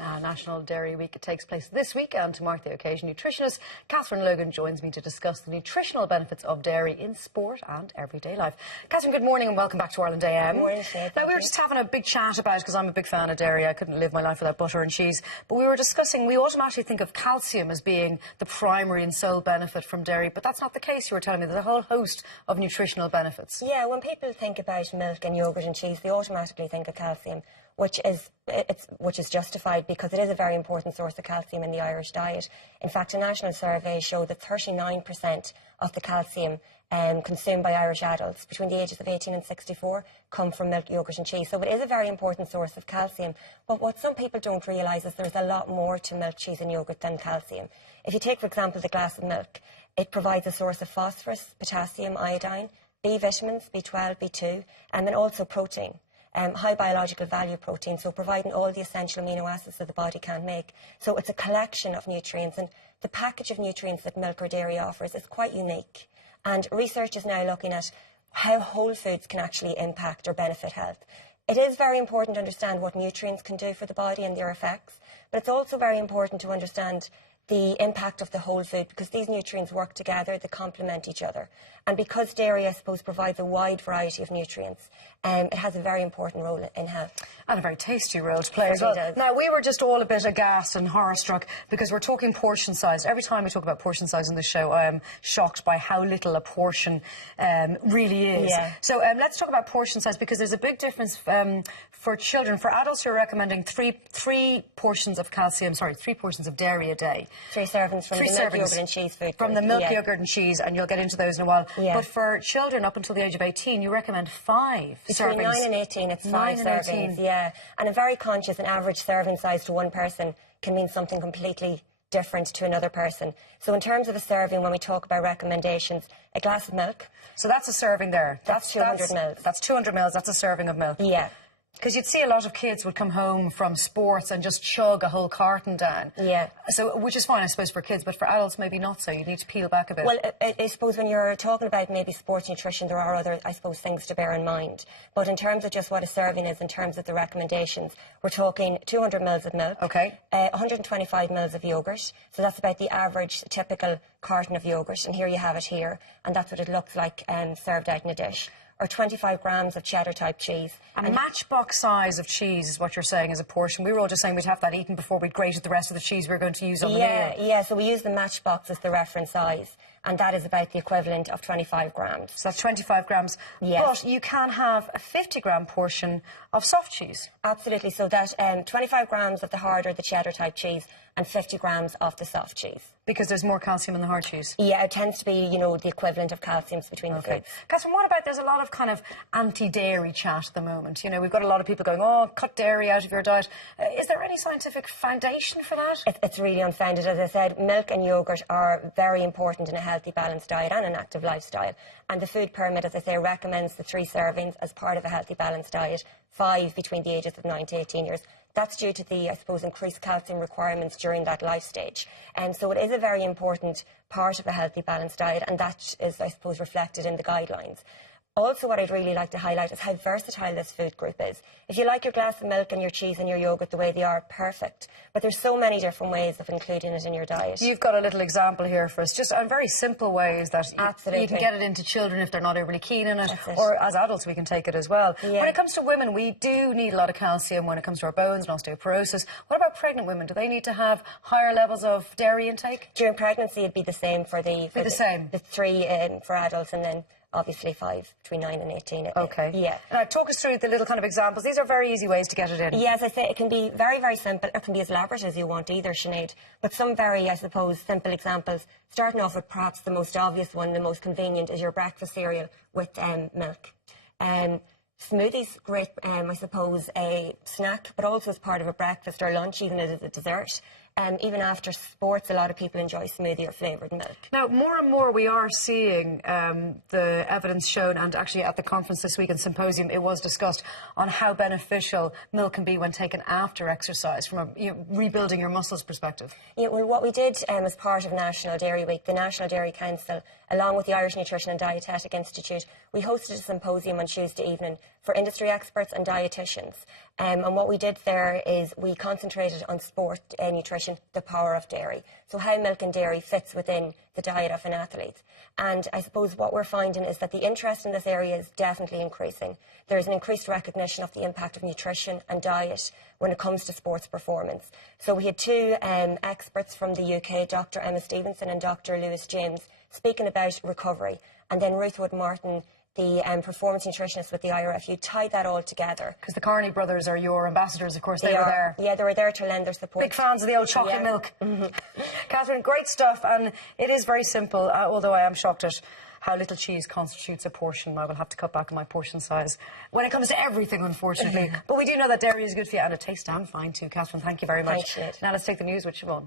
National Dairy Week. It takes place this week, and to mark the occasion, nutritionist Catherine Logan joins me to discuss the nutritional benefits of dairy in sport and everyday life. Catherine, good morning and welcome back to Ireland AM. Good morning, Sinead. Now, we were just having a big chat about, because I'm a big fan of dairy, I couldn't live my life without butter and cheese, but we were discussing, we automatically think of calcium as being the primary and sole benefit from dairy, but that's not the case. You were telling me there's a whole host of nutritional benefits. Yeah, when people think about milk and yoghurt and cheese, they automatically think of calcium, which is justified because it is a very important source of calcium in the Irish diet. In fact, a national survey showed that 39% of the calcium consumed by Irish adults between the ages of 18 and 64 come from milk, yoghurt and cheese. So it is a very important source of calcium. But what some people don't realise is there's a lot more to milk, cheese and yoghurt than calcium. If you take, for example, the glass of milk, it provides a source of phosphorus, potassium, iodine, B vitamins, B12, B2, and then also protein. High biological value protein, so providing all the essential amino acids that the body can't make. So it's a collection of nutrients, and the package of nutrients that milk or dairy offers is quite unique. And research is now looking at how whole foods can actually impact or benefit health. It is very important to understand what nutrients can do for the body and their effects, but it's also very important to understand the impact of the whole food, because these nutrients work together, they complement each other. And because dairy, I suppose, provides a wide variety of nutrients, it has a very important role in health. And a very tasty role to play as well. Now, we were just all a bit aghast and horror-struck because we're talking portion size. Every time we talk about portion size in the show, I am shocked by how little a portion really is. Yeah. So let's talk about portion size, because there's a big difference for children. For adults, you're recommending three portions of dairy a day. 3 servings from the milk, yogurt and cheese food. From the milk, yogurt and cheese, and you'll get into those in a while. Yeah. But for children up until the age of 18, you recommend 5 servings. Between 9 and 18, it's 5 servings, yeah. And a very conscious and average serving size to one person can mean something completely different to another person. So in terms of a serving, when we talk about recommendations, a glass of milk. So that's a serving there. That's 200 mils. That's 200 mils, that's a serving of milk. Yeah. Because you'd see a lot of kids would come home from sports and just chug a whole carton down. Yeah. So, which is fine, I suppose, for kids, but for adults, maybe not so. You need to peel back a bit. Well, I suppose when you're talking about maybe sports nutrition, there are other, I suppose, things to bear in mind. But in terms of just what a serving is, in terms of the recommendations, we're talking 200 mils of milk. Okay. 125 mils of yoghurt. So that's about the average, typical carton of yoghurt. And here you have it here. And that's what it looks like served out in a dish. Or 25 grams of cheddar-type cheese. A matchbox size of cheese is what you're saying is a portion. We were all just saying we'd have that eaten before we'd grated the rest of the cheese we were going to use on the meal. Yeah, so we use the matchbox as the reference size, and that is about the equivalent of 25 grams. So that's 25 grams. Yes. But you can have a 50-gram portion of soft cheese. Absolutely, so that 25 grams of the harder, the cheddar-type cheese, and 50 grams of the soft cheese. Because there's more calcium in the hard cheese? Yeah, it tends to be, you know, the equivalent of calciums between the foods. Catherine, what about, there's a lot of kind of anti-dairy chat at the moment. You know, we've got a lot of people going, oh, cut dairy out of your diet. Is there any scientific foundation for that? It's really unfounded. As I said, milk and yoghurt are very important in a healthy, balanced diet and an active lifestyle. And the Food Pyramid, as I say, recommends the 3 servings as part of a healthy, balanced diet, 5 between the ages of 9 to 18 years. That's due to the, I suppose, increased calcium requirements during that life stage. And so it is a very important part of a healthy, balanced diet, and that is, I suppose, reflected in the guidelines. Also, what I'd really like to highlight is how versatile this food group is. If you like your glass of milk and your cheese and your yoghurt the way they are, perfect. But there's so many different ways of including it in your diet. You've got a little example here for us, just on very simple ways that Absolutely. You can get it into children if they're not overly keen in it, or as adults we can take it as well. Yeah. When it comes to women, we do need a lot of calcium when it comes to our bones and osteoporosis. What about pregnant women? Do they need to have higher levels of dairy intake? During pregnancy, it'd be the same for the 3 for adults, and then obviously 5 between 9 and 18. Okay. Yeah. Now, talk us through the little kind of examples. These are very easy ways to get it in. Yeah, as I say, it can be very, very simple. It can be as elaborate as you want either, Sinead. But some very, I suppose, simple examples, starting off with perhaps the most obvious one, the most convenient, is your breakfast cereal with milk. Smoothies, great, I suppose, a snack, but also as part of a breakfast or lunch, even as a dessert. Even after sports, a lot of people enjoy smoothie or flavoured milk. Now, more and more we are seeing the evidence shown, and actually at the conference this week and symposium it was discussed, on how beneficial milk can be when taken after exercise from a rebuilding your muscles perspective. Yeah, well, what we did as part of National Dairy Week, the National Dairy Council, along with the Irish Nutrition and Dietetic Institute, we hosted a symposium on Tuesday evening for industry experts and dietitians. And what we did there is we concentrated on sport nutrition, the power of dairy. So how milk and dairy fits within the diet of an athlete. And I suppose what we're finding is that the interest in this area is definitely increasing. There's an increased recognition of the impact of nutrition and diet when it comes to sports performance. So we had two experts from the UK, Dr Emma Stevenson and Dr Lewis James, speaking about recovery. And then Ruth Wood-Martin, the performance nutritionist with the IRF, tied that all together. Because the Carney brothers are your ambassadors, of course, they were there. Yeah, they were there to lend their support. Big fans of the old chocolate milk. Catherine, great stuff, and it is very simple, although I am shocked at how little cheese constitutes a portion. I will have to cut back on my portion size when it comes to everything, unfortunately. But we do know that dairy is good for you, and it tastes damn fine too. Catherine, thank you very much. Thanks, now let's take the news with Siobhan.